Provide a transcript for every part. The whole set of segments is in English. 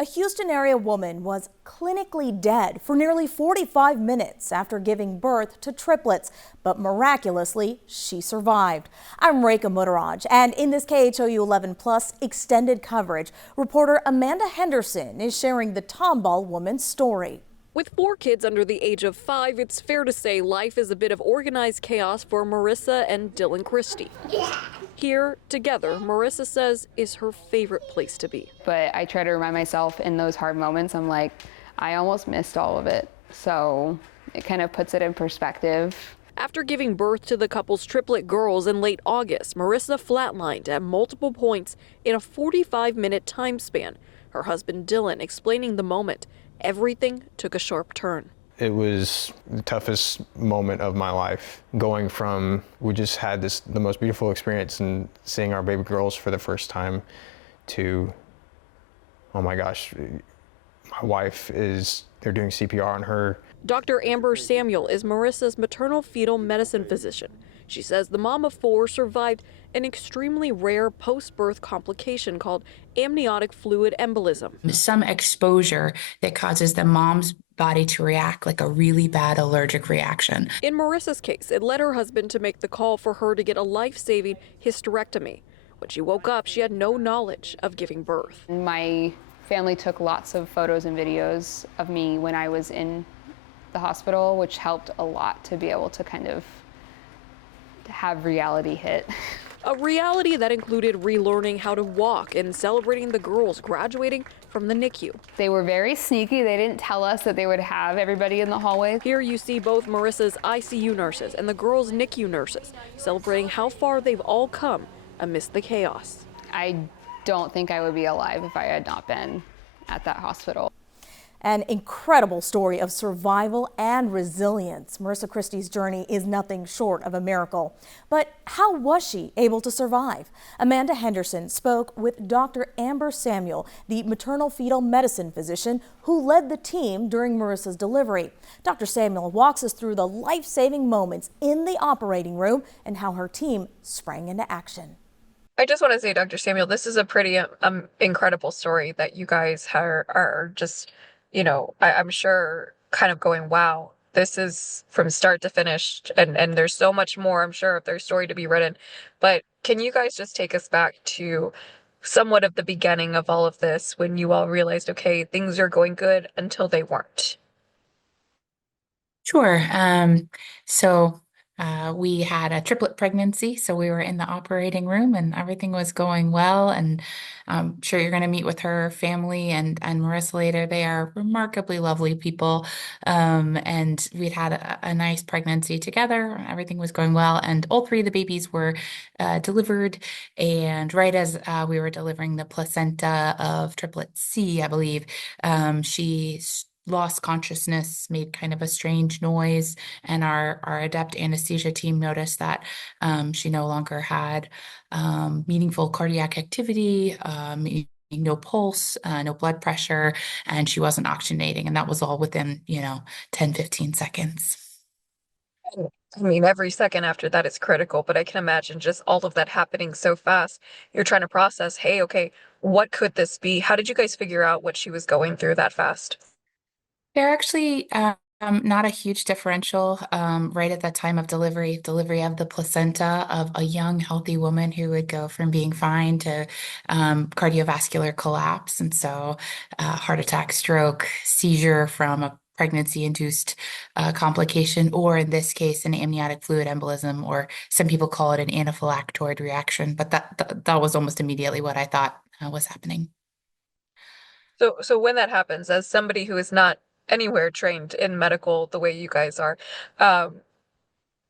A Houston area woman was clinically dead for nearly 45 minutes after giving birth to triplets, but miraculously, she survived. I'm Marissa Christie, and in this KHOU 11 Plus extended coverage, reporter Amanda Henderson is sharing the Tomball woman's story. With 4 kids under the age of 5, it's fair to say life is a bit of organized chaos for Marissa and Dylan Christie. Here, together, Marissa says is her favorite place to be. But I try to remind myself in those hard moments, I'm like, I almost missed all of it. So it kind of puts it in perspective. After giving birth to the couple's triplet girls in late August, Marissa flatlined at multiple points in a 45-minute time span. Her husband Dylan explaining the moment. Everything took a sharp turn. It was the toughest moment of my life. Going from, we just had the most beautiful experience and seeing our baby girls for the first time to, oh my gosh, my wife they're doing CPR on her. Dr. Amber Samuel is Marissa's maternal fetal medicine physician. She says the mom of 4 survived an extremely rare post-birth complication called amniotic fluid embolism. Some exposure that causes the mom's body to react like a really bad allergic reaction. In Marissa's case, it led her husband to make the call for her to get a life-saving hysterectomy. When she woke up, she had no knowledge of giving birth. My family took lots of photos and videos of me when I was in the hospital, which helped a lot to be able to kind of have reality hit. A reality that included relearning how to walk and celebrating the girls graduating from the NICU. They were very sneaky. They didn't tell us that they would have everybody in the hallway. Here you see both Marissa's ICU nurses and the girls' NICU nurses celebrating how far they've all come amidst the chaos. I don't think I would be alive if I had not been at that hospital. An incredible story of survival and resilience. Marisa Christie's journey is nothing short of a miracle. But how was she able to survive? Amanda Henderson spoke with Dr. Amber Samuel, the maternal fetal medicine physician who led the team during Marissa's delivery. Dr. Samuel walks us through the life-saving moments in the operating room and how her team sprang into action. I just want to say, Dr. Samuel, this is a pretty incredible story that you guys are just, I'm sure kind of going, wow, this is from start to finish. And there's so much more, I'm sure, of their story to be written. But can you guys just take us back to somewhat of the beginning of all of this when you all realized, okay, things are going good until they weren't? Sure. We had a triplet pregnancy, so we were in the operating room and everything was going well. And I'm sure you're going to meet with her family and Marissa later. They are remarkably lovely people. And we'd had a nice pregnancy together. Everything was going well. And all 3 of the babies were delivered. And right as we were delivering the placenta of triplet C, I believe, she lost consciousness, made kind of a strange noise, and our adept anesthesia team noticed that she no longer had meaningful cardiac activity, no pulse, no blood pressure, and she wasn't oxygenating, and that was all within 10-15 seconds. I mean, every second after that is critical, but I can imagine just all of that happening so fast. You're trying to process, hey, okay, what could this be? How did you guys figure out what she was going through that fast? They're actually not a huge differential right at that time of delivery of the placenta of a young, healthy woman who would go from being fine to cardiovascular collapse. And so heart attack, stroke, seizure from a pregnancy-induced complication, or in this case, an amniotic fluid embolism, or some people call it an anaphylactoid reaction. But that was almost immediately what I thought was happening. So when that happens, as somebody who is not anywhere trained in medical the way you guys are,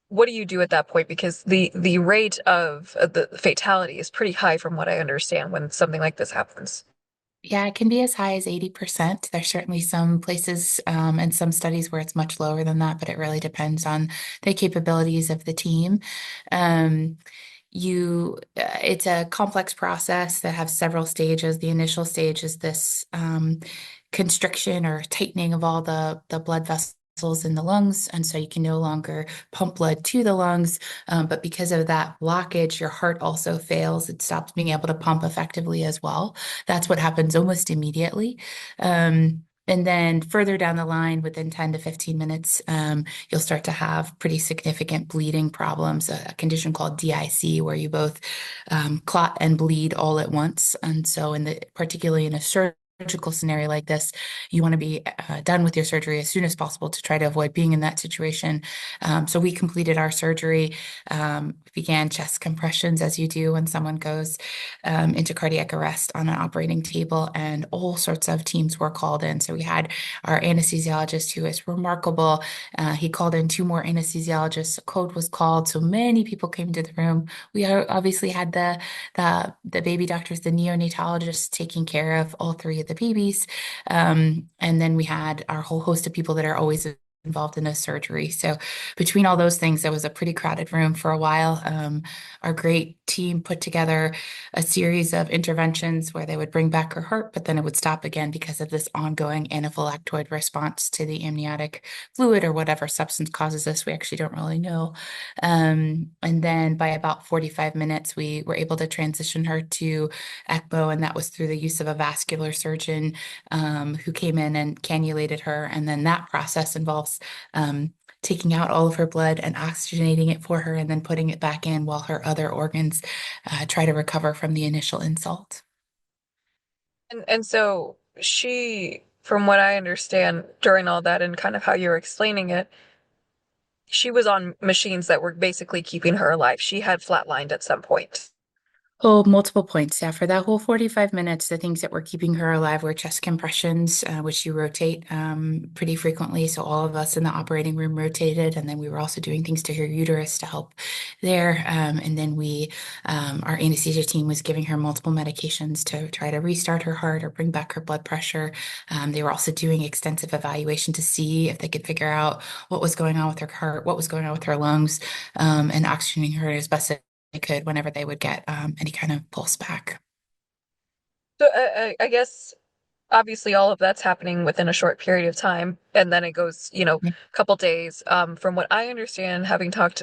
what do you do at that point? Because the rate of the fatality is pretty high from what I understand when something like this happens. Yeah, it can be as high as 80%. There's certainly some places and some studies where it's much lower than that, but it really depends on the capabilities of the team. It's a complex process that has several stages. The initial stage is this constriction or tightening of all the blood vessels in the lungs, and so you can no longer pump blood to the lungs. But because of that blockage, your heart also fails. It stops being able to pump effectively as well. That's what happens almost immediately. And then further down the line, within 10 to 15 minutes, you'll start to have pretty significant bleeding problems, a condition called DIC, where you both clot and bleed all at once. And so, particularly in a surgical scenario like this, you want to be done with your surgery as soon as possible to try to avoid being in that situation. So we completed our surgery, began chest compressions as you do when someone goes into cardiac arrest on an operating table, and all sorts of teams were called in. So we had our anesthesiologist, who is remarkable. He called in two more anesthesiologists. A code was called, so many people came to the room. We obviously had the baby doctors, the neonatologists taking care of all three of the babies. And then we had our whole host of people that are always involved in a surgery. So between all those things, it was a pretty crowded room for a while. Our great team put together a series of interventions where they would bring back her heart, but then it would stop again because of this ongoing anaphylactoid response to the amniotic fluid or whatever substance causes this. We actually don't really know. And then by about 45 minutes, we were able to transition her to ECMO, and that was through the use of a vascular surgeon who came in and cannulated her. And then that process involves taking out all of her blood and oxygenating it for her, and then putting it back in while her other organs try to recover from the initial insult. And so she, from what I understand during all that and kind of how you're explaining it, she was on machines that were basically keeping her alive. She had flatlined at some point. Oh, multiple points. Yeah, for that whole 45 minutes, the things that were keeping her alive were chest compressions, which you rotate pretty frequently. So all of us in the operating room rotated, and then we were also doing things to her uterus to help there. And then our anesthesia team was giving her multiple medications to try to restart her heart or bring back her blood pressure. They were also doing extensive evaluation to see if they could figure out what was going on with her heart, what was going on with her lungs, and oxygenating her as best they could whenever they would get any kind of pulse back. So I guess obviously all of that's happening within a short period of time, and then it goes, a couple days. From what I understand, having talked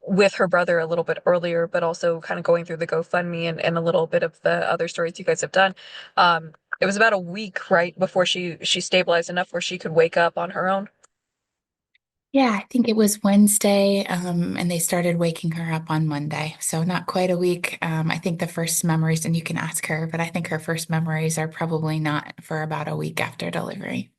with her brother a little bit earlier, but also kind of going through the GoFundMe and a little bit of the other stories you guys have done. It was about a week, right, before she stabilized enough where she could wake up on her own. Yeah, I think it was Wednesday, and they started waking her up on Monday. So not quite a week. I think the first memories, and you can ask her, but I think her first memories are probably not for about a week after delivery.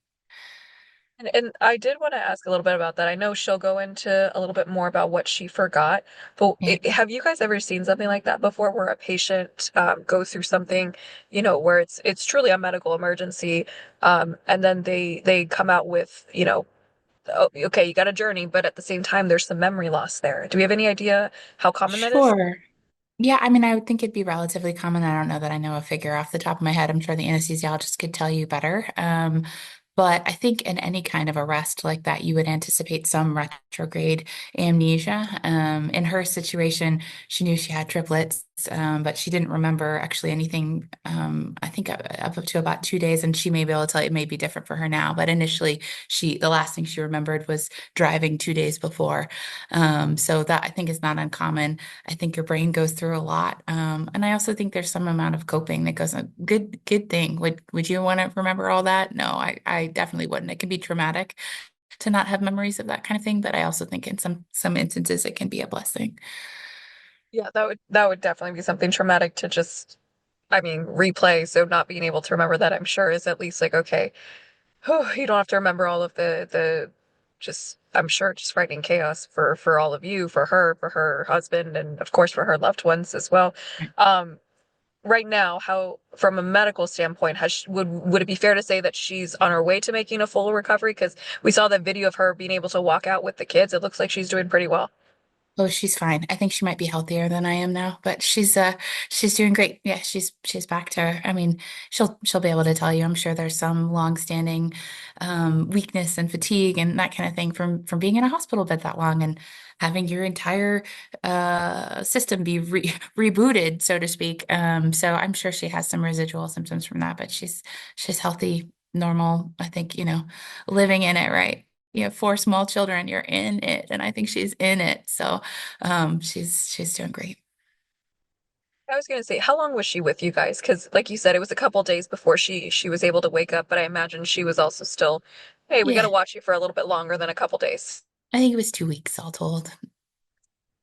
And I did want to ask a little bit about that. I know she'll go into a little bit more about what she forgot, but Yeah. have you guys ever seen something like that before, where a patient goes through something, where it's truly a medical emergency, and then they come out with, oh, okay, you got a journey, but at the same time, there's some memory loss there. Do we have any idea how common that is? Sure. Yeah, I mean, I would think it'd be relatively common. I don't know that I know a figure off the top of my head. I'm sure the anesthesiologist could tell you better. But I think in any kind of arrest like that, you would anticipate some retrograde amnesia. In her situation, she knew she had triplets, but she didn't remember actually anything. I think up to about 2 days, and she may be able to tell you it may be different for her now. But initially, the last thing she remembered was driving 2 days before. So that I think is not uncommon. I think your brain goes through a lot. And I also think there's some amount of coping that goes a good thing. Would you want to remember all that? No, I definitely wouldn't. It can be traumatic to not have memories of that kind of thing, but I also think in some instances it can be a blessing. Yeah, that would definitely be something traumatic to just, I mean, replay. So not being able to remember that, I'm sure, is at least like, okay, you don't have to remember all of the just, I'm sure, just frightening chaos for all of you, for her husband, and of course for her loved ones as well. Um, right now, how, from a medical standpoint, would it be fair to say that she's on her way to making a full recovery? Because we saw that video of her being able to walk out with the kids. It looks like she's doing pretty well. Oh, she's fine. I think she might be healthier than I am now, but she's doing great. Yeah, she's back to, I mean, she'll be able to tell you. I'm sure there's some long-standing weakness and fatigue and that kind of thing from being in a hospital bed that long and having your entire system be rebooted, so to speak. So I'm sure she has some residual symptoms from that, but she's healthy, normal, I think, living in it, right? you have four small children, you're in it. And I think she's in it. So she's doing great. I was gonna say, how long was she with you guys? Because, like you said, it was a couple days before she was able to wake up. But I imagine she was also still, hey, we got to Yeah, watch you for a little bit longer than a couple days. I think it was 2 weeks all told.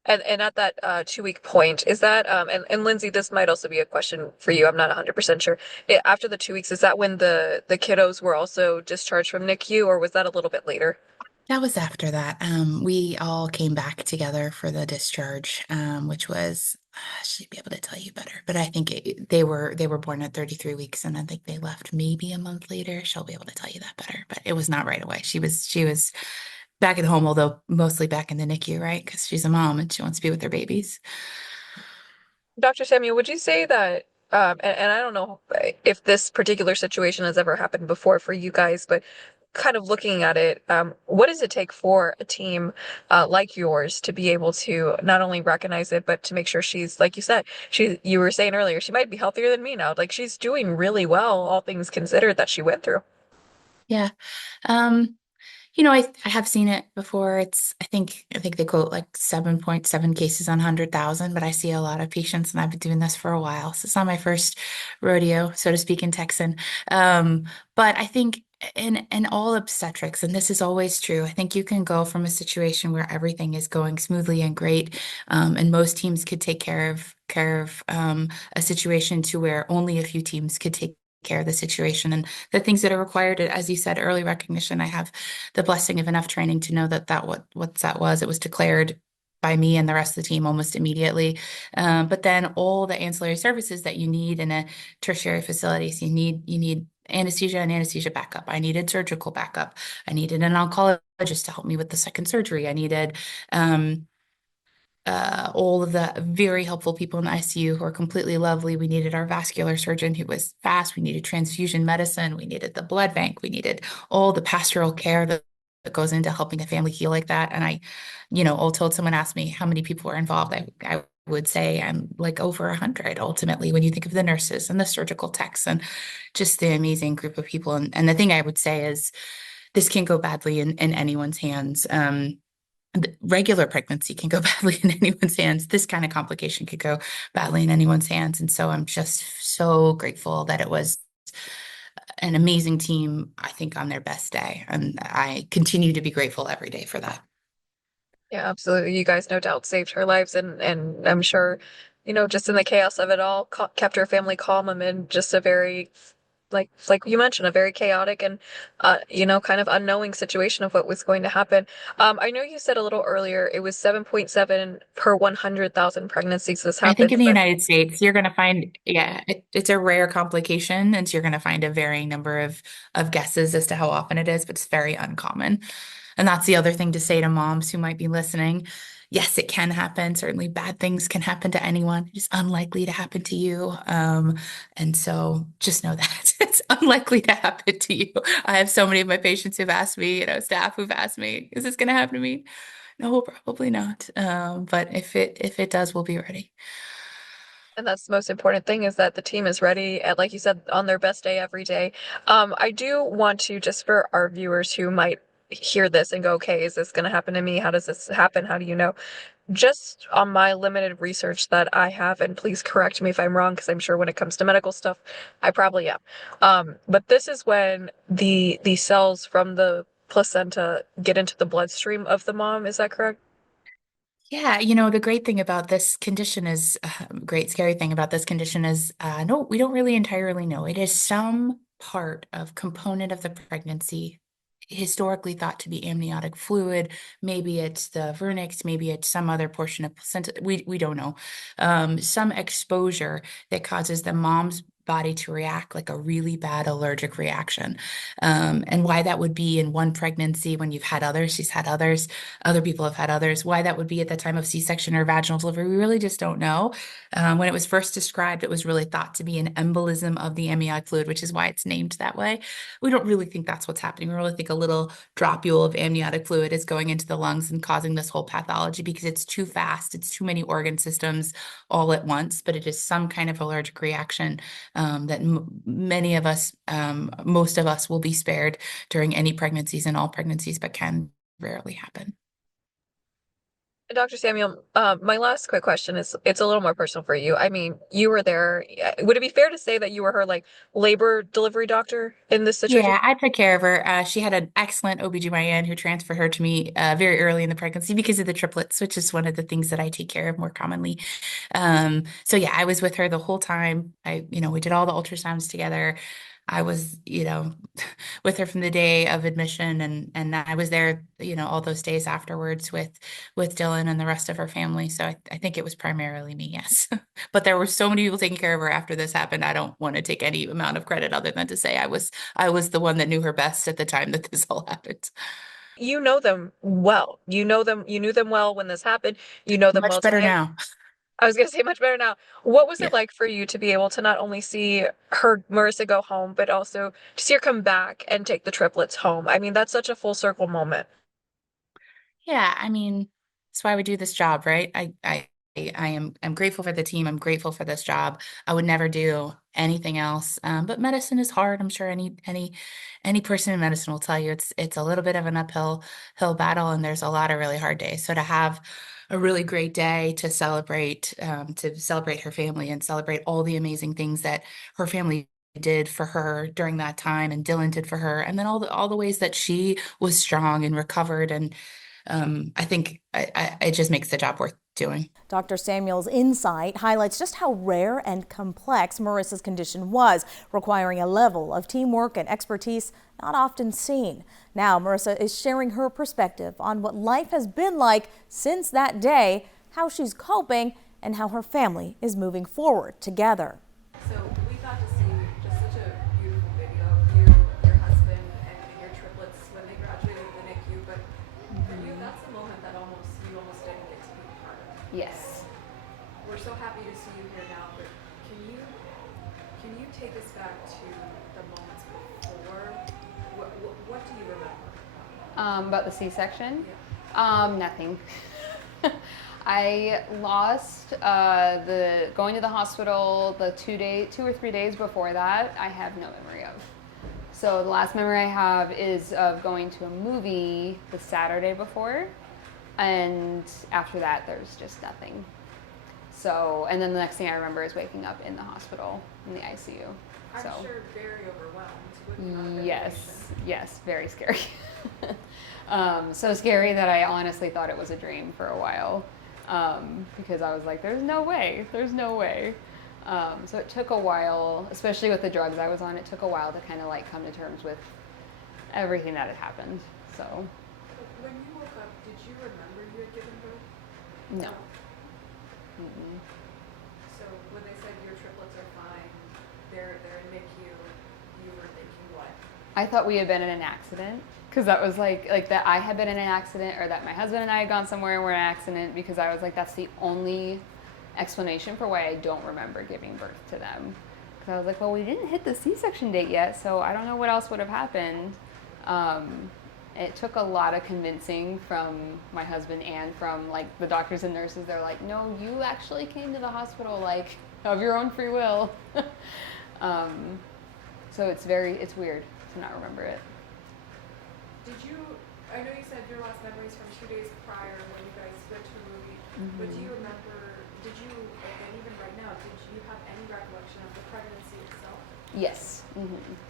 And at that 2 week point, is that and Lindsay, this might also be a question for you. I'm not 100% sure. After the 2 weeks, is that when the kiddos were also discharged from NICU, or was that a little bit later? That was after that. We all came back together for the discharge, which was she'd be able to tell you better. But I think they were born at 33 weeks, and I think they left maybe a month later. She'll be able to tell you that better. But it was not right away. She was back at home, although mostly back in the NICU, right? Because she's a mom and she wants to be with her babies. Dr. Samuel, would you say that, and I don't know if this particular situation has ever happened before for you guys, but kind of looking at it, what does it take for a team like yours to be able to not only recognize it, but to make sure she's, like you said, you were saying earlier, she might be healthier than me now. Like she's doing really well, all things considered, that she went through. Yeah. I have seen it before. I think they quote like 7.7 cases on 100,000, but I see a lot of patients and I've been doing this for a while. So it's not my first rodeo, so to speak, in Texan. Um, but I think in all obstetrics, and this is always true, I think you can go from a situation where everything is going smoothly and great, and most teams could take care of a situation to where only a few teams could take care of the situation and the things that are required, as you said, early recognition. I have the blessing of enough training to know what that was. It was declared by me and the rest of the team almost immediately. But then all the ancillary services that you need in a tertiary facility. So you need anesthesia and anesthesia backup. I needed surgical backup. I needed an oncologist to help me with the second surgery. I needed all of the very helpful people in the ICU who are completely lovely. We needed our vascular surgeon who was fast. We needed transfusion medicine. We needed the blood bank. We needed all the pastoral care that goes into helping a family heal like that. And all told, someone asked me how many people were involved. I would say I'm like over 100 ultimately when you think of the nurses and the surgical techs and just the amazing group of people. And the thing I would say is this can go badly in anyone's hands. Regular pregnancy can go badly in anyone's hands. This kind of complication could go badly in anyone's hands. And so I'm just so grateful that it was an amazing team, I think, on their best day. And I continue to be grateful every day for that. Yeah, absolutely. You guys no doubt saved her lives, and I'm sure, just in the chaos of it all, kept her family calm amid just a very, like you mentioned, a very chaotic and kind of unknowing situation of what was going to happen. I know you said a little earlier it was 7.7 per 100,000 pregnancies this I think in happens, the but United States, you're going to find, yeah, it's a rare complication. And so you're going to find a varying number of guesses as to how often it is, but it's very uncommon. And that's the other thing to say to moms who might be listening. Yes, it can happen. Certainly bad things can happen to anyone. It's unlikely to happen to you. And so just know that it's unlikely to happen to you. I have so many of my patients who've asked me, staff who've asked me, is this going to happen to me? No, probably not. But if it does, we'll be ready. and that's the most important thing, is that the team is ready at, like you said, on their best day every day. I do want to, just for our viewers who might hear this and go, okay, is this going to happen to me? How does this happen? How do you know? Just on my limited research that I have, and please correct me if I'm wrong, because I'm sure when it comes to medical stuff, I probably am. But this is when the cells from the placenta get into the bloodstream of the mom. Is that correct? Yeah, the great thing about this condition is, great scary thing about this condition is, no, we don't really entirely know. It is some part of component of the pregnancy historically thought to be amniotic fluid. Maybe it's the vernix, maybe it's some other portion of placenta. We don't know. Some exposure that causes the mom's body to react like a really bad allergic reaction. And why that would be in one pregnancy when you've had others, she's had others, other people have had others, why that would be at the time of C-section or vaginal delivery, we really just don't know. When it was first described, it was really thought to be an embolism of the amniotic fluid, which is why it's named that way. We don't really think that's what's happening. We really think a little dropule of amniotic fluid is going into the lungs and causing this whole pathology because it's too fast. It's too many organ systems all at once, but it is some kind of allergic reaction that many of us, most of us will be spared during any pregnancies, and all pregnancies, but can rarely happen. Dr. Samuel, my last quick question is, it's a little more personal for you. I mean, you were there. Would it be fair to say that you were her like labor delivery doctor in this situation? Yeah, I took care of her. She had an excellent OBGYN who transferred her to me very early in the pregnancy because of the triplets, which is one of the things that I take care of more commonly. So yeah, I was with her the whole time. We did all the ultrasounds together. I was, with her from the day of admission, and I was there, all those days afterwards with Dylan and the rest of her family. So I think it was primarily me, yes. But there were so many people taking care of her after this happened. I don't want to take any amount of credit other than to say I was the one that knew her best at the time that this all happened. You know them well. You know them. You knew them well when this happened. You know them Much well better today. now. I was going to say much better now. What was Yeah. it like for you to be able to not only see her, Marissa, go home, but also to see her come back and take the triplets home? I mean, that's such a full circle moment. Yeah, I mean, that's why we do this job, right? I'm grateful for the team. I'm grateful for this job. I would never do anything else. But medicine is hard. I'm sure any person in medicine will tell you it's a little bit of an uphill battle, and there's a lot of really hard days. So to have a really great day to celebrate her family and celebrate all the amazing things that her family did for her during that time, and Dylan did for her, and then all the ways that she was strong and recovered, and I think it just makes the job worth doing. Dr. Samuel's insight highlights just how rare and complex Marissa's condition was, requiring a level of teamwork and expertise not often seen. Now, Marissa is sharing her perspective on what life has been like since that day, how she's coping, and how her family is moving forward together. So we got to see just such a beautiful video of you, your husband, and your triplets when they graduated the NICU. But for you, that's a moment that you almost didn't get to be part of. Yes. We're so happy to see you here now, but can you take us back to the moments before? What do you remember? About the C-section? Yeah. Nothing. I lost going to the hospital the 2 or 3 days before that. I have no memory of. So the last memory I have is of going to a movie the Saturday before, and after that there's just nothing. So, and then the next thing I remember is waking up in the hospital in the ICU. I'm So, sure very overwhelmed with the amount of yes, very scary. So scary that I honestly thought it was a dream for a while, because I was like, there's no way. So it took a while, especially with the drugs I was on, it took a while to kind of like come to terms with everything that had happened. So. When you woke up, did you remember you had given birth? No. Mm-mm. So when they said your triplets are fine, they're in NICU, you were thinking what? I thought we had been in an accident, because that was like that I had been in an accident, or that my husband and I had gone somewhere and were in an accident, because I was like, that's the only explanation for why I don't remember giving birth to them. Because I was like, well, we didn't hit the C-section date yet, so I don't know what else would have happened. It took a lot of convincing from my husband and from like the doctors and nurses. They're like, no, you actually came to the hospital like of your own free will. So it's weird to not remember it. I know you said your last memories from 2 days prior when you guys went to a movie, but do you remember, and even right now, did you have any recollection of the pregnancy itself? Yes.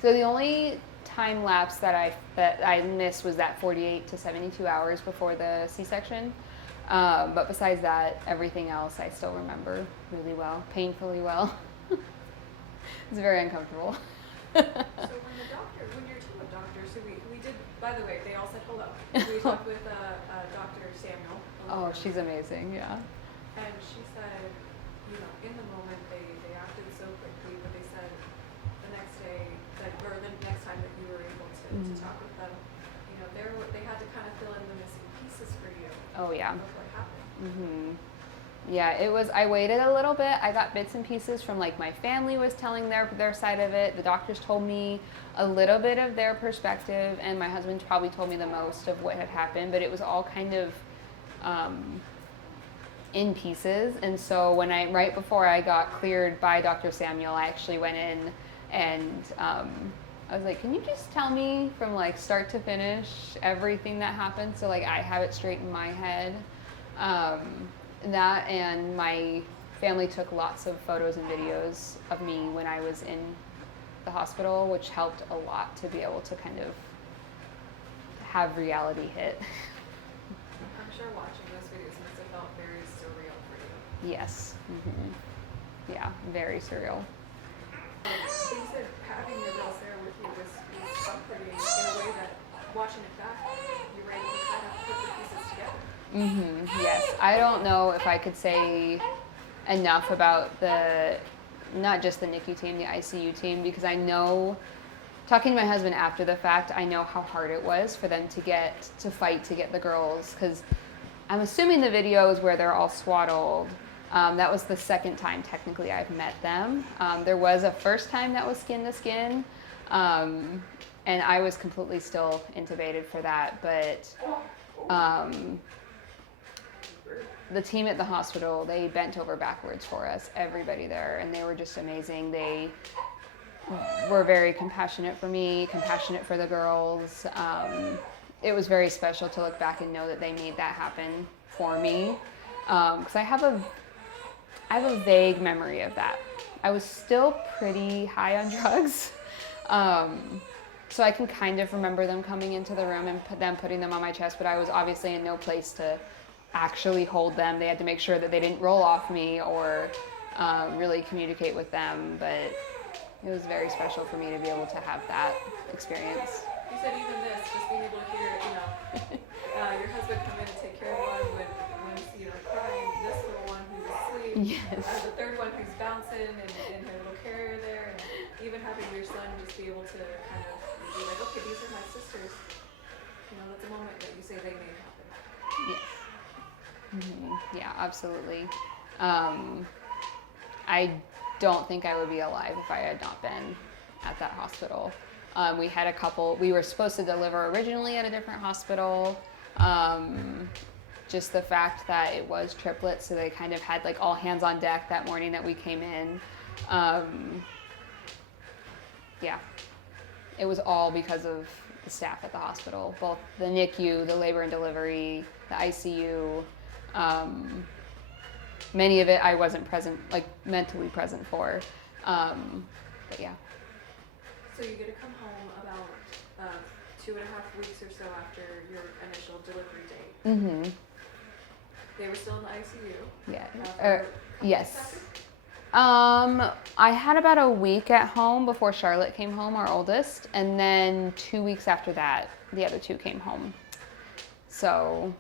So the only time lapse that I missed was that 48 to 72 hours before the C-section. But besides that, everything else I still remember really well, painfully well. It's very uncomfortable. So when your team of doctors, who we did, by the way, they all said hello. We talked with Dr. Samuel. Oh, she's amazing, yeah. And she said, in the moment they acted so quickly, but they said the next time that you were able to talk with them, they had to kind of fill in the missing pieces for you. Oh yeah. Of what happened. Yeah, I waited a little bit. I got bits and pieces from like my family was telling their side of it. The doctors told me a little bit of their perspective, and my husband probably told me the most of what had happened, but it was all kind of in pieces. And so right before I got cleared by Dr. Samuel, I actually went in and I was like, can you just tell me from like start to finish everything that happened, so like I have it straight in my head. That, and my family took lots of photos and videos of me when I was in the hospital, which helped a lot to be able to kind of have reality hit. I'm sure watching those videos must have felt very surreal for you. Yes. Yeah, very surreal. So you said having your girls there with you was comforting in a way that watching it back, you were able to kind of put the pieces together. Yes, I don't know if I could say enough about not just the NICU team, the ICU team, because I know, talking to my husband after the fact, I know how hard it was for them to fight to get the girls, because I'm assuming the videos where they're all swaddled, that was the second time technically I've met them. There was a first time that was skin to skin, and I was completely still intubated for that, but the team at the hospital, they bent over backwards for us, everybody there, and they were just amazing. They were very compassionate for me, compassionate for the girls. It was very special to look back and know that they made that happen for me, because I have a vague memory of that. I was still pretty high on drugs, so I can kind of remember them coming into the room and putting them on my chest, but I was obviously in no place to actually hold them. They had to make sure that they didn't roll off me or really communicate with them, but it was very special for me to be able to have that experience. You said even this, just being able to hear, your husband come in and take care of one when crying, this little one who's asleep, Yes. The third one who's bouncing in her little carrier there, and even having your son just be able to kind of be like, okay, these are my sisters. That's a moment that you say they made happen. Yes. Yeah, absolutely. I don't think I would be alive if I had not been at that hospital. We were supposed to deliver originally at a different hospital. Just the fact that it was triplets, so they kind of had like all hands on deck that morning that we came in. Yeah, it was all because of the staff at the hospital, both the NICU, the labor and delivery, the ICU. Many of it I wasn't present, like mentally present for, but yeah. So you get to come home about 2.5 weeks or so after your initial delivery date. Mm-hmm. They were still in the ICU. Yeah. Yes. I had about a week at home before Charlotte came home, our oldest, and then 2 weeks after that, the other two came home. So,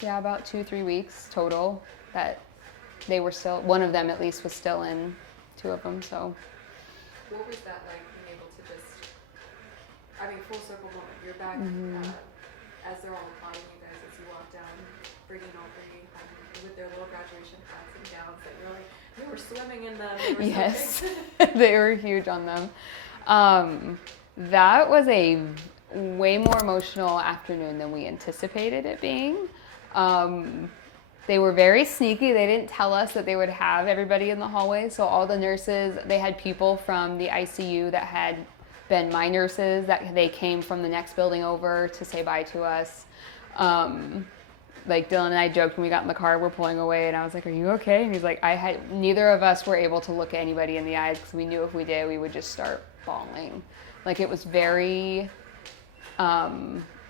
yeah, about 2-3 weeks total that they were still, one of them at least was still in, two of them, so. What was that like, being able to just, full circle moment, you're back as they're all applauding you guys as you walk down, bringing all three with their little graduation hats and gowns that you're like, they were swimming in them. They were Yes, they were huge on them. That was a way more emotional afternoon than we anticipated it being. They were very sneaky. They didn't tell us that they would have everybody in the hallway. So all the nurses, they had people from the ICU that had been my nurses, that they came from the next building over to say bye to us. Like Dylan and I joked when we got in the car, we're pulling away, and I was like, "Are you okay?" And he's like, neither of us were able to look anybody in the eyes because we knew if we did, we would just start bawling. Like it was very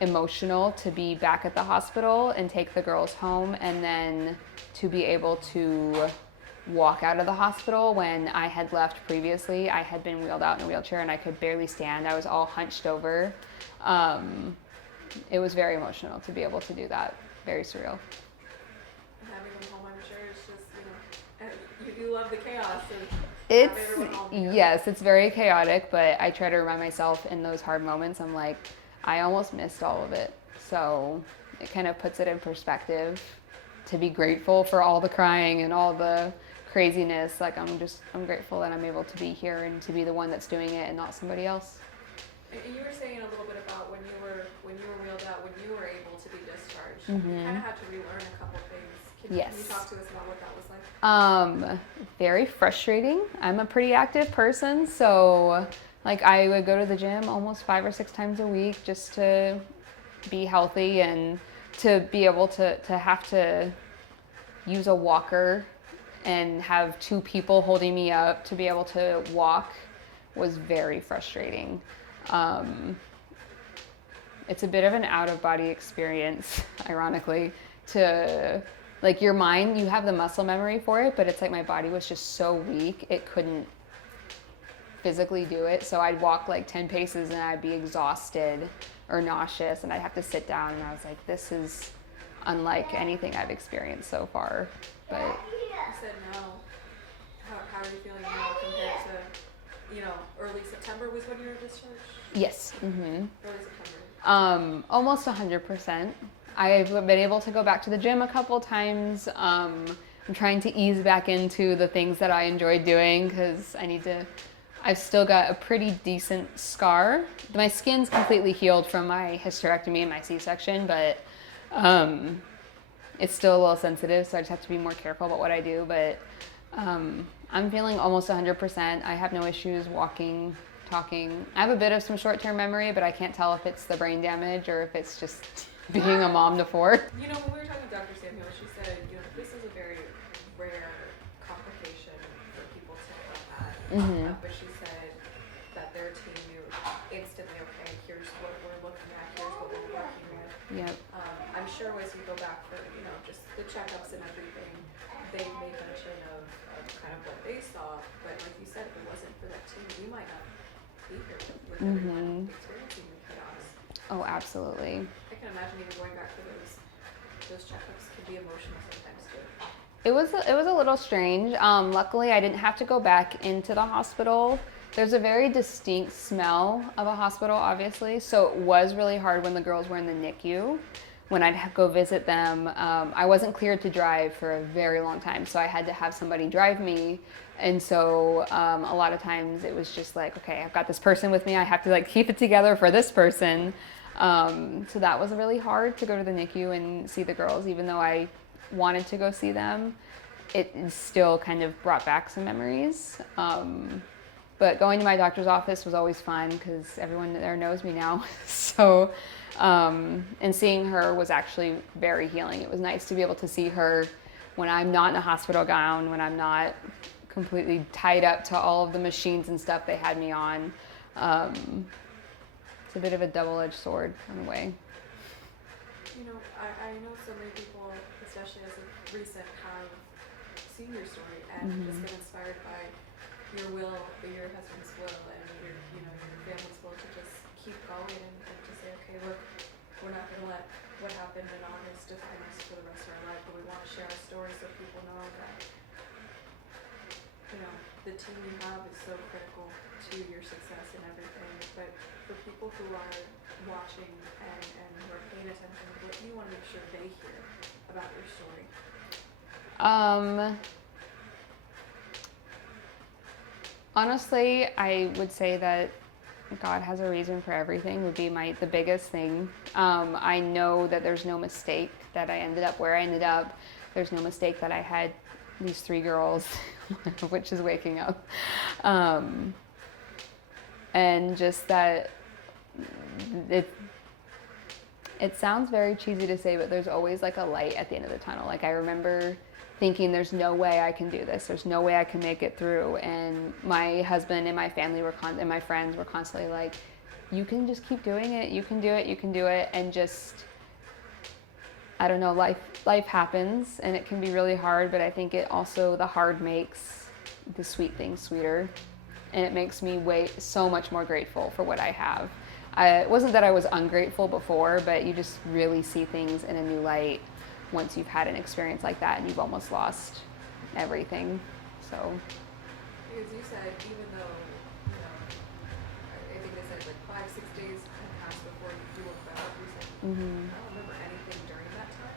emotional to be back at the hospital and take the girls home, and then to be able to walk out of the hospital when I had left previously. I had been wheeled out in a wheelchair and I could barely stand. I was all hunched over. It was very emotional to be able to do that. Very surreal. Having them home, I'm sure it's just, you love the chaos. Yes, it's very chaotic, but I try to remind myself in those hard moments, I'm like, I almost missed all of it. So it kind of puts it in perspective to be grateful for all the crying and all the craziness. Like I'm grateful that I'm able to be here and to be the one that's doing it and not somebody else. And you were saying a little bit about when you were wheeled out, when you were able to be discharged. You kind of had to relearn a couple things. Can Can Yes. you talk to us about what that was like? Very frustrating. I'm a pretty active person, so like I would go to the gym almost 5 or 6 times a week just to be healthy, and to be able to have to use a walker and have 2 people holding me up to be able to walk was very frustrating. It's a bit of an out-of-body experience, ironically, to like your mind, you have the muscle memory for it, but it's like my body was just so weak, it couldn't physically do it. So I'd walk like 10 paces and I'd be exhausted or nauseous, and I'd have to sit down, and I was like, this is unlike anything I've experienced so far. But You said now. How are you feeling now compared to, you know, early September was when you were discharged? yes, Early September. almost 100%. I've been able to go back to the gym a couple times. I'm trying to ease back into the things that I enjoy doing, because I've still got a pretty decent scar. My skin's completely healed from my hysterectomy and my C-section, but it's still a little sensitive, so I just have to be more careful about what I do. But I'm feeling almost 100%. I have no issues walking, talking. I have a bit of some short-term memory, but I can't tell if it's the brain damage or if it's just being a mom to 4. You know, when we were talking to Dr. Samuel, she said, you know, this is a very rare complication for people to have had. But she said that their team knew instantly, okay, here's what we're looking at, here's what we're working with. Yep. I'm sure as you go back for, you know, just the checkups and everything, they made mention of kind of what they saw. But like you said, if it wasn't for that team, we might not be here with everyone experiencing the chaos. Oh, absolutely. I can imagine even going back for those checkups can be emotional sometimes too. It was a little strange. Luckily, I didn't have to go back into the hospital. There's a very distinct smell of a hospital, obviously, so it was really hard when the girls were in the NICU. When I'd go visit them, I wasn't cleared to drive for a very long time, so I had to have somebody drive me. And so a lot of times it was just like, okay, I've got this person with me, I have to like keep it together for this person. So that was really hard to go to the NICU and see the girls, even though I wanted to go see them. It still kind of brought back some memories. But going to my doctor's office was always fun because everyone there knows me now. So, and seeing her was actually very healing. It was nice to be able to see her when I'm not in a hospital gown, when I'm not completely tied up to all of the machines and stuff they had me on. It's a bit of a double-edged sword in a way. You know, I know so many people, especially as of recent, have seen your story and just been inspired by your will, your husband's will, and your, you know, your family's will to just keep going and to say, okay, look, we're not going to let what happened in August define us for the rest of our life, but we want to share our story so people know that, you know, the team you have is so critical to your success and everything. But for people who are watching and who are paying attention, what do you want to make sure they hear about your story? Honestly, I would say that God has a reason for everything would be the biggest thing. I know that there's no mistake that I ended up where I ended up. There's no mistake that I had these 3 girls, which is waking up. And just that it sounds very cheesy to say, but there's always like a light at the end of the tunnel. Like I remember thinking there's no way I can do this. There's no way I can make it through. And my husband and my family and my friends were constantly like, you can just keep doing it. You can do it. You can do it. And just, I don't know, life happens and it can be really hard, but I think the hard makes the sweet things sweeter. And it makes me so much more grateful for what I have. It wasn't that I was ungrateful before, but you just really see things in a new light once you've had an experience like that and you've almost lost everything. So. Because you said even though, you know, I think they said like 5-6 days had passed before you woke up, you said, I don't remember anything during that time.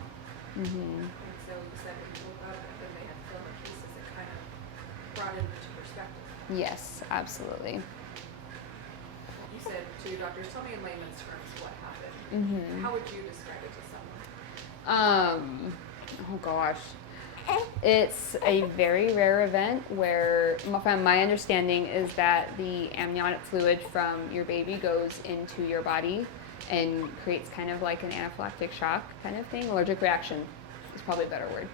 And so you said when you woke up and then they had film and pieces, it kind of brought it into perspective. Yes, absolutely. You said to your doctors, tell me in layman's terms what happened. How would you describe it to someone? Oh gosh. It's a very rare event where, from my understanding, is that the amniotic fluid from your baby goes into your body and creates kind of like an anaphylactic shock kind of thing. Allergic reaction is probably a better word.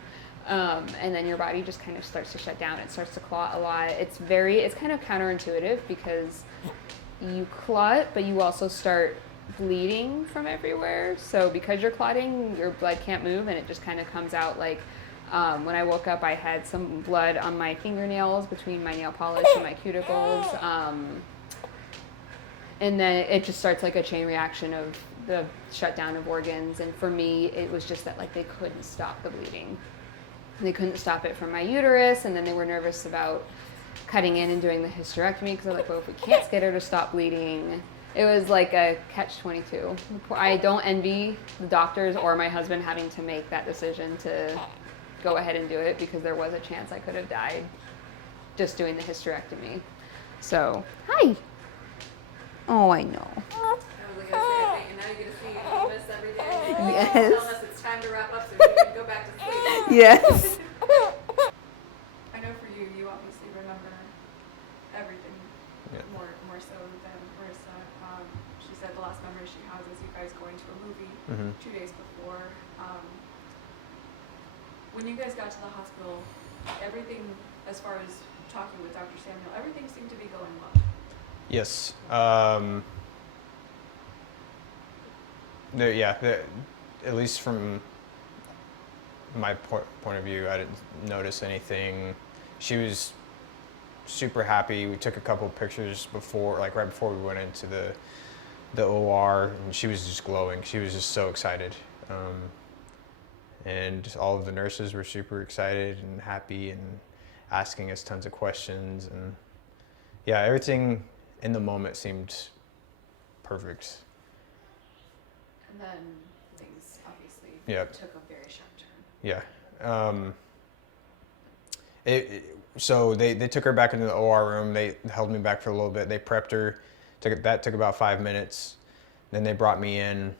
And then your body just kind of starts to shut down. It starts to clot a lot. It's kind of counterintuitive because you clot, but you also start bleeding from everywhere. So because you're clotting, your blood can't move, and it just kind of comes out like, when I woke up, I had some blood on my fingernails between my nail polish and my cuticles. And then it just starts like a chain reaction of the shutdown of organs. And for me, it was just that like they couldn't stop the bleeding. They couldn't stop it from my uterus, and then they were nervous about cutting in and doing the hysterectomy because they're like, well, if we can't get her to stop bleeding. It was like a catch-22. I don't envy the doctors or my husband having to make that decision to go ahead and do it, because there was a chance I could have died just doing the hysterectomy. So, hi. Oh, I know. I was like, I think, and now you get to see Elvis every day. Like, Yes. telling us it's time to wrap up so you can go back to sleep. Yes. I know for you, you obviously remember everything more so than Marissa. She said the last memory she has is you guys going to a movie 2 days before. When you guys got to the hospital, everything, as far as talking with Dr. Samuel, everything seemed to be going well. Yes. At least from my point of view, I didn't notice anything. She was super happy. We took a couple pictures before, like right before we went into the OR, and she was just glowing. She was just so excited. And all of the nurses were super excited and happy and asking us tons of questions. And yeah, everything in the moment seemed perfect. And then things obviously took a very sharp turn. Yeah. So they took her back into the OR room. They held me back for a little bit. They prepped her. That took about 5 minutes. Then they brought me in.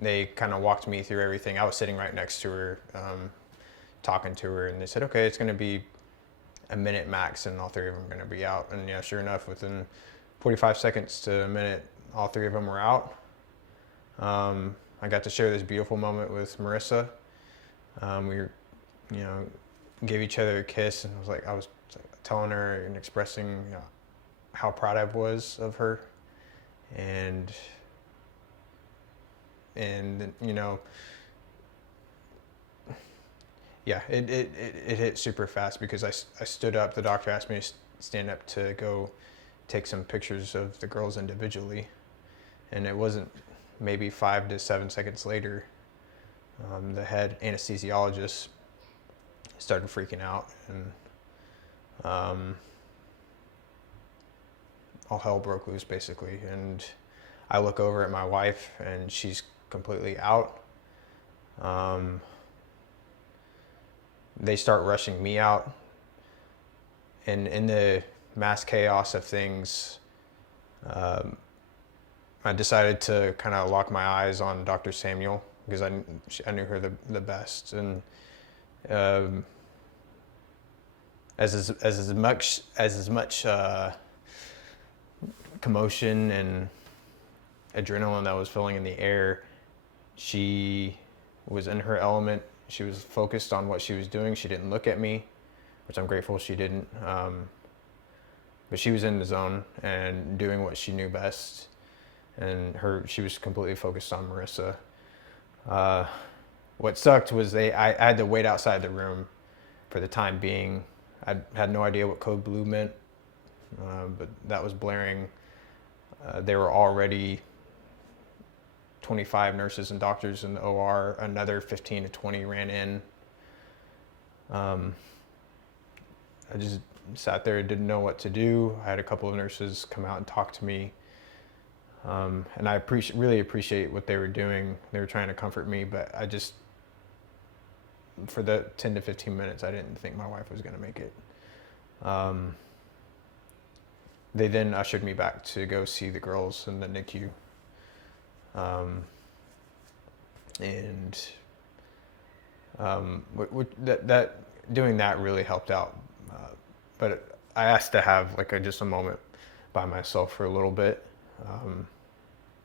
They kind of walked me through everything. I was sitting right next to her, talking to her, and they said, okay, it's going to be a minute max, and all three of them are going to be out. And yeah, sure enough, within 45 seconds to a minute, all three of them were out. I got to share this beautiful moment with Marissa. We were, gave each other a kiss, and I was telling her and expressing how proud I was of her, and it hit super fast because I stood up. The doctor asked me to stand up to go take some pictures of the girls individually, and it wasn't maybe 5 to 7 seconds later, the head anesthesiologist started freaking out, and all hell broke loose basically. And I look over at my wife, and she's completely out. They start rushing me out, and in the mass chaos of things, I decided to kind of lock my eyes on Dr. Samuel because I knew her the best, and as much commotion and adrenaline that was filling in the air, she was in her element. She was focused on what she was doing. She didn't look at me, which I'm grateful she didn't. But she was in the zone and doing what she knew best. And she was completely focused on Marissa. What sucked was I had to wait outside the room for the time being. I had no idea what code blue meant, but that was blaring. There were already 25 nurses and doctors in the OR. Another 15 to 20 ran in. I just sat there and didn't know what to do. I had a couple of nurses come out and talk to me. And I really appreciate what they were doing. They were trying to comfort me, but for the 10 to 15 minutes, I didn't think my wife was going to make it. They then ushered me back to go see the girls in the NICU. That doing that really helped out. But I asked to have like just a moment by myself for a little bit,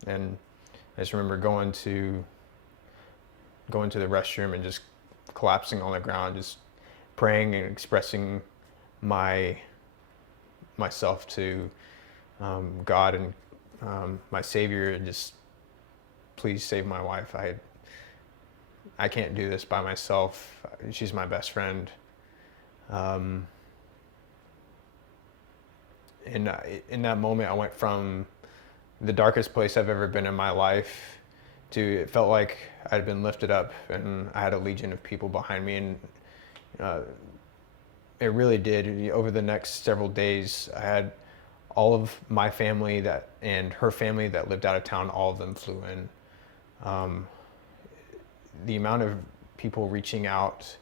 and I just remember going to the restroom and just collapsing on the ground, just praying and expressing myself to God and my Savior, and just please save my wife. I can't do this by myself. She's my best friend. In that moment, I went from the darkest place I've ever been in my life to, it felt like I'd been lifted up and I had a legion of people behind me. And it really did. Over the next several days, I had all of my family and her family that lived out of town, all of them flew in. The amount of people reaching out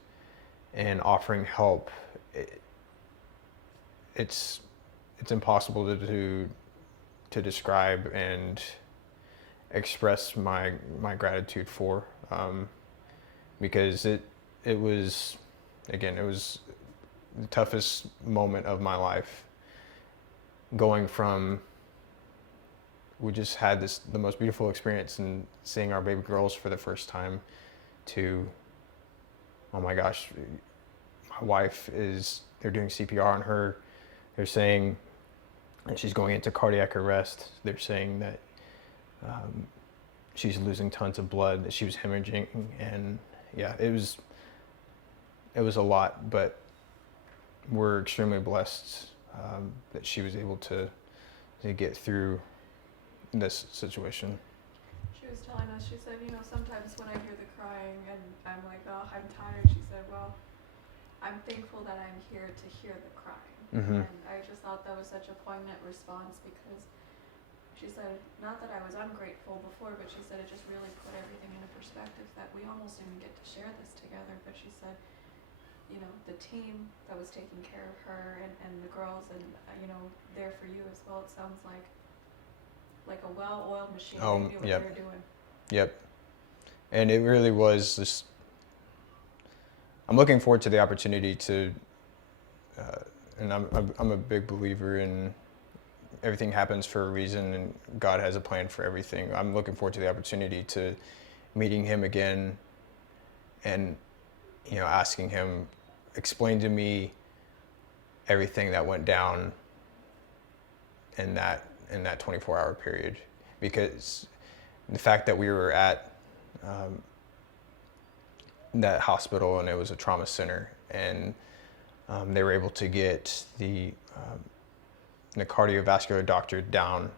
and offering help, it's impossible to describe and express my gratitude for, because it was the toughest moment of my life. Going from, we just had the most beautiful experience in seeing our baby girls for the first time, to, oh my gosh, my wife they're doing CPR on her. They're saying that she's going into cardiac arrest. They're saying that she's losing tons of blood, that she was hemorrhaging, and yeah, it was a lot, but we're extremely blessed that she was able to get through this situation. She was telling us, she said, sometimes when I hear the crying and I'm like, oh, I'm tired, she said, well, I'm thankful that I'm here to hear the crying. Mm-hmm. And I just thought that was such a poignant response, because she said, not that I was ungrateful before, but she said it just really put everything into perspective, that we almost didn't get to share this together. But she said, the team that was taking care of her and the girls, and there for you as well, it sounds like a well-oiled machine. They knew what they were doing. Yep. And it really was this, I'm looking forward to the opportunity to, and I'm a big believer in everything happens for a reason, and God has a plan for everything. I'm looking forward to the opportunity to meeting him again and, asking him, explain to me everything that went down in that 24-hour period. Because the fact that we were at that hospital, and it was a trauma center, and they were able to get the cardiovascular doctor down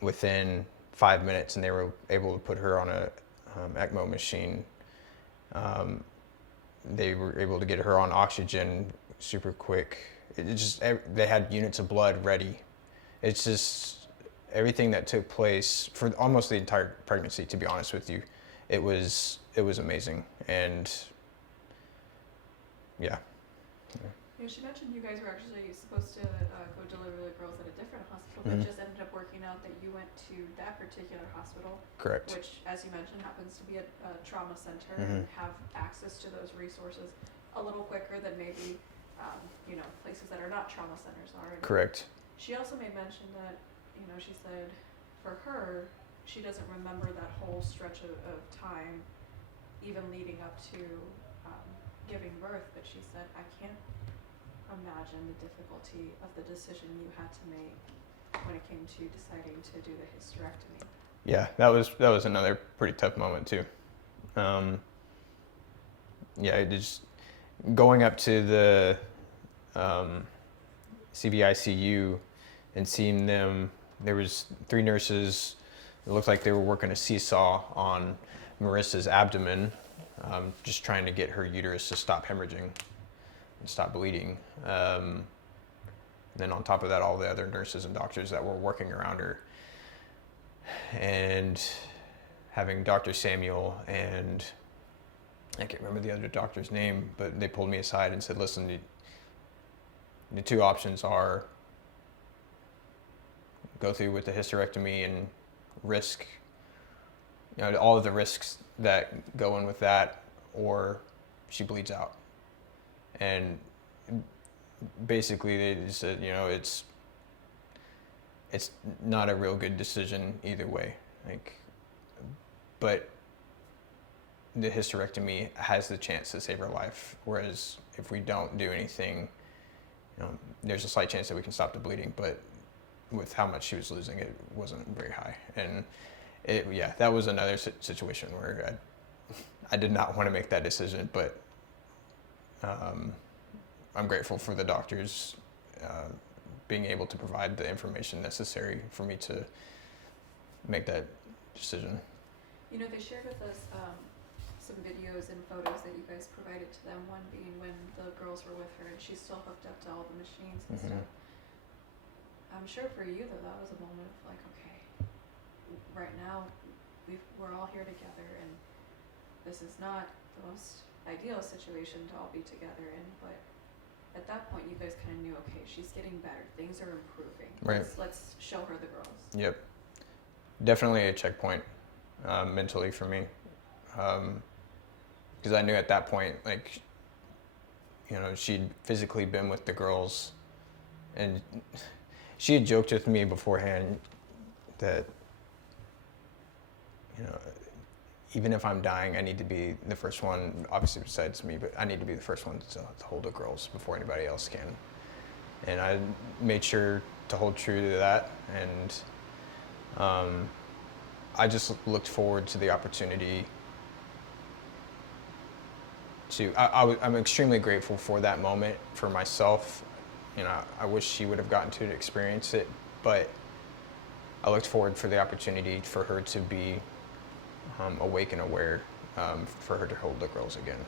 within 5 minutes, and they were able to put her on a ECMO machine. They were able to get her on oxygen super quick. They had units of blood ready. It's just everything that took place for almost the entire pregnancy, to be honest with you. It was amazing. And yeah. She mentioned you guys were actually supposed to go deliver the girls at a different hospital, but just ended up working out that you went to that particular hospital. Correct. Which, as you mentioned, happens to be a trauma center and have access to those resources a little quicker than maybe, places that are not trauma centers are. And Correct. she also made mention that, she said for her, she doesn't remember that whole stretch of time, even leading up to giving birth, but she said, I can't imagine the difficulty of the decision you had to make when it came to deciding to do the hysterectomy. Yeah, that was another pretty tough moment too. Just going up to the CVICU and seeing them. There was 3 nurses. It looked like they were working a seesaw on Marissa's abdomen, just trying to get her uterus to stop hemorrhaging and stop bleeding. Then on top of that, all the other nurses and doctors that were working around her. And having Dr. Samuel and I can't remember the other doctor's name, but they pulled me aside and said, listen, the 2 options are go through with the hysterectomy and risk, all of the risks that go in with that, or she bleeds out. And basically they just said, you know, it's not a real good decision either way. Like, but the hysterectomy has the chance to save her life, whereas if we don't do anything, you know, there's a slight chance that we can stop the bleeding, but with how much she was losing, it wasn't very high. And that was another situation where I did not want to make that decision, but I'm grateful for the doctors being able to provide the information necessary for me to make that decision. You know, they shared with us some videos and photos that you guys provided to them, one being when the girls were with her and she's still hooked up to all the machines and stuff. I'm sure for you, though, that was a moment of like, okay, right now we're all here together, and this is not the most ideal situation to all be together in, but at that point you guys kind of knew, okay, she's getting better, things are improving. Right. Let's show her the girls. Yep. Definitely a checkpoint mentally for me. Because I knew at that point, like, you know, she'd physically been with the girls, and she had joked with me beforehand that, you know, even if I'm dying, I need to be the first one, obviously besides me, but I need to be the first one to hold the girls before anybody else can. And I made sure to hold true to that, and I just looked forward to the opportunity I'm extremely grateful for that moment for myself. You know, I wish she would have gotten to experience it, but I looked forward for the opportunity for her to be awake and aware, for her to hold the girls again.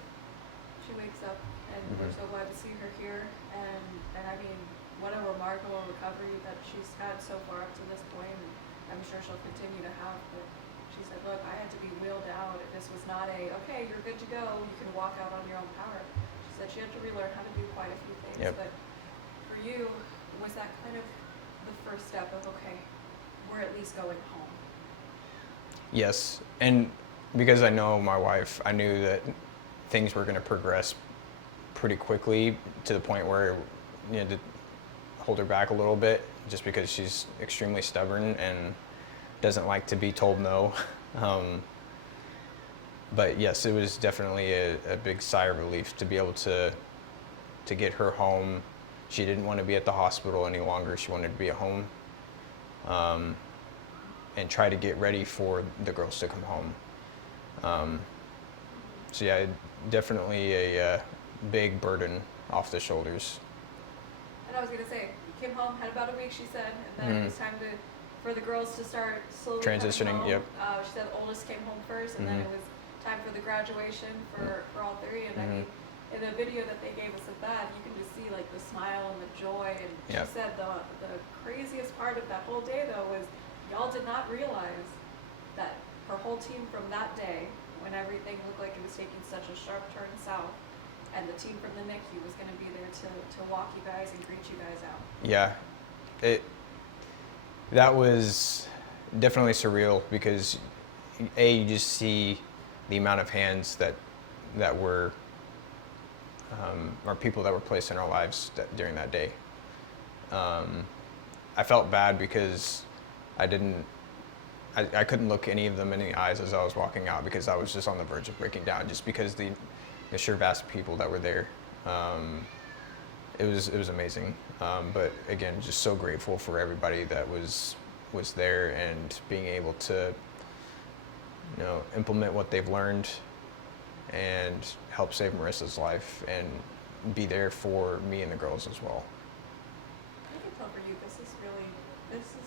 She wakes up, and we're so glad to see her here. And I mean, what a remarkable recovery that she's had so far up to this point, and I'm sure she'll continue to have. But she said, look, I had to be wheeled out. This was not okay, you're good to go, you can walk out on your own power. She said she had to relearn how to do quite a few things. Yep. But for you, was that kind of the first step of, okay, we're at least going home? Yes, and because I know my wife, I knew that things were going to progress pretty quickly to the point where, you know, to hold her back a little bit, just because she's extremely stubborn and doesn't like to be told no. But yes, it was definitely a big sigh of relief to be able to get her home. She didn't want to be at the hospital any longer. She wanted to be at home, and try to get ready for the girls to come home. So yeah, definitely a big burden off the shoulders. And I was gonna say, you came home, had about a week, she said, and then it was time for the girls to start slowly transitioning. coming home. Yep. She said the oldest came home first, and then it was time for the graduation for all three. And I mean, in the video that they gave us of that, you can just see like the smile and the joy. And she said the craziest part of that whole day though was y'all did not realize that her whole team from that day, when everything looked like it was taking such a sharp turn south, and the team from the NICU was going to be there to walk you guys and greet you guys out. Yeah, that was definitely surreal because you just see the amount of hands that were or people that were placed in our lives during that day. I felt bad because I couldn't look any of them in the eyes as I was walking out because I was just on the verge of breaking down just because the sheer vast of people that were there. It was amazing. But again, just so grateful for everybody that was there and being able to, you know, implement what they've learned and help save Marissa's life and be there for me and the girls as well. I can tell for you, this is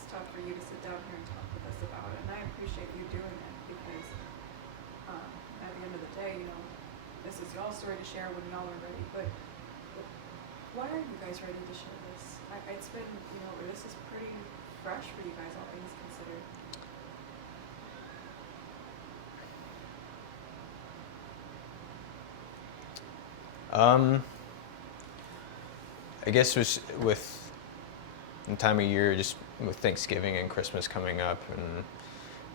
tough for you to sit down here and talk with us about it, and I appreciate you doing it because at the end of the day, you know, this is y'all's story to share when y'all are ready, but why are you guys ready to share this? It's been, you know, this is pretty fresh for you guys, all things considered. I guess with the time of year, just with Thanksgiving and Christmas coming up and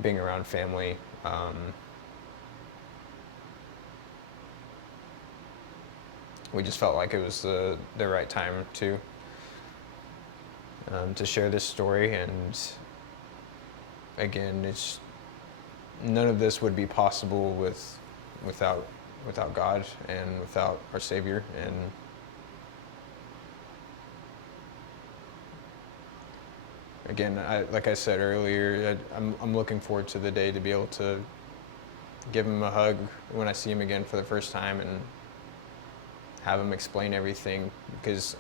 being around family, we just felt like it was the right time to share this story. And again, it's none of this would be possible without God and without our Savior. And again, like I said earlier, I'm looking forward to the day to be able to give him a hug when I see him again for the first time and have him explain everything, because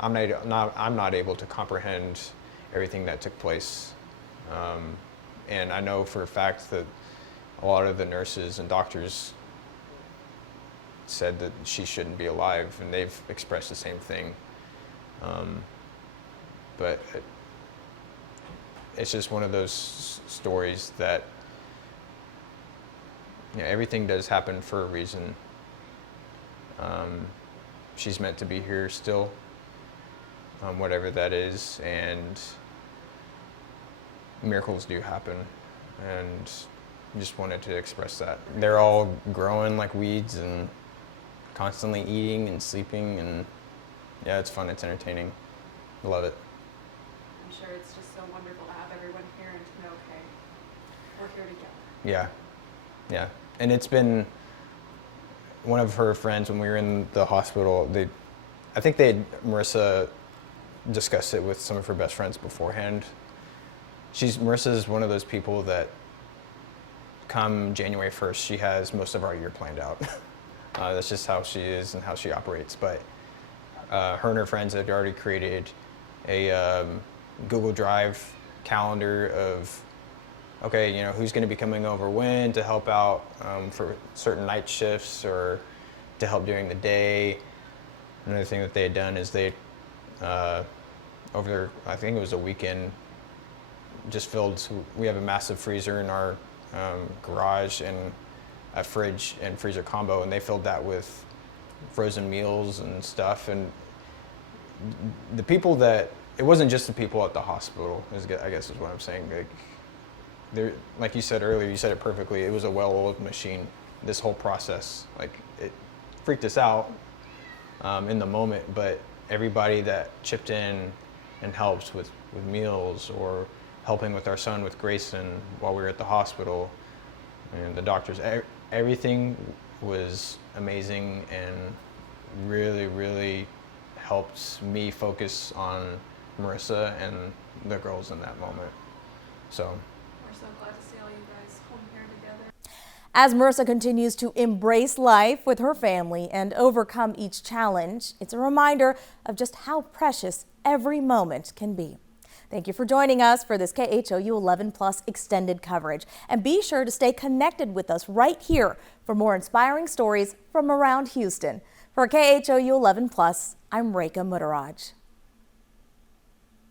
I'm not able to comprehend everything that took place, and I know for a fact that a lot of the nurses and doctors said that she shouldn't be alive, and they've expressed the same thing. But it's just one of those stories that everything does happen for a reason. She's meant to be here still, whatever that is, and miracles do happen, and just wanted to express that. They're all growing like weeds and constantly eating and sleeping, and yeah, it's fun, it's entertaining. I love it. I'm sure it's just so wonderful to have everyone here and to know, okay, we're here together. Yeah. And it's been one of her friends when we were in the hospital. Marissa discussed it with some of her best friends beforehand. Marissa is one of those people that come January 1st, she has most of our year planned out. That's just how she is and how she operates. But her and her friends had already created a Google Drive calendar of, okay, who's going to be coming over when to help out for certain night shifts or to help during the day. Another thing that they had done is they, over, I think it was a weekend, just we have a massive freezer in our garage and a fridge and freezer combo, and they filled that with frozen meals and stuff. And the people it wasn't just the people at the hospital, I guess is what I'm saying. Like you said earlier, you said it perfectly, it was a well-oiled machine, this whole process. Like, it freaked us out in the moment, but everybody that chipped in and helped with meals or helping with our son with Grayson while we were at the hospital, and the doctors, everything was amazing and really, really helped me focus on Marissa and the girls in that moment. So We're so glad to see all you guys home here together. As Marissa continues to embrace life with her family and overcome each challenge, it's a reminder of just how precious every moment can be. Thank you for joining us for this KHOU 11 Plus extended coverage. And be sure to stay connected with us right here for more inspiring stories from around Houston. For KHOU 11 Plus, I'm Rekha Muttaraj.